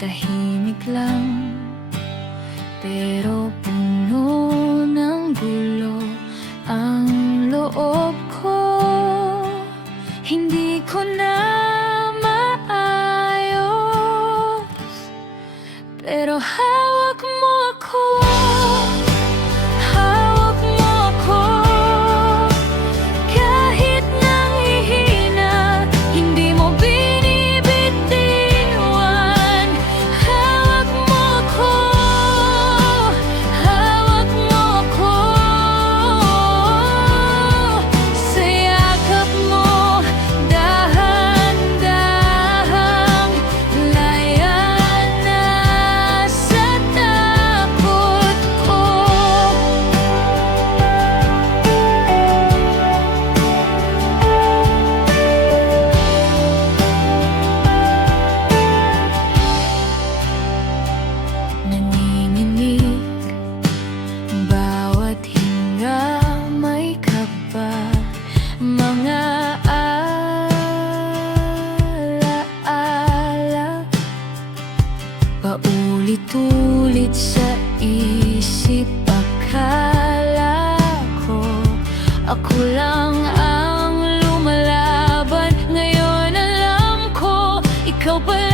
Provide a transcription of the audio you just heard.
tahimik lang, pero puno ng gulo ang loob ko. Hindi ko na maayos, pero hawak mo ako. Hawak mo ako, kahit nanghihina, hindi mo binibitiwan. Hawak mo ako, hawak mo ako. Sa yakap mo, dahan-dahang laya na sa takot ko. Nanginginig bawat hinga, may kaba, mga alaala, paulit-ulit sa isip. Akala ko ako lang ang lumalaban, ngayon alam ko ikaw pala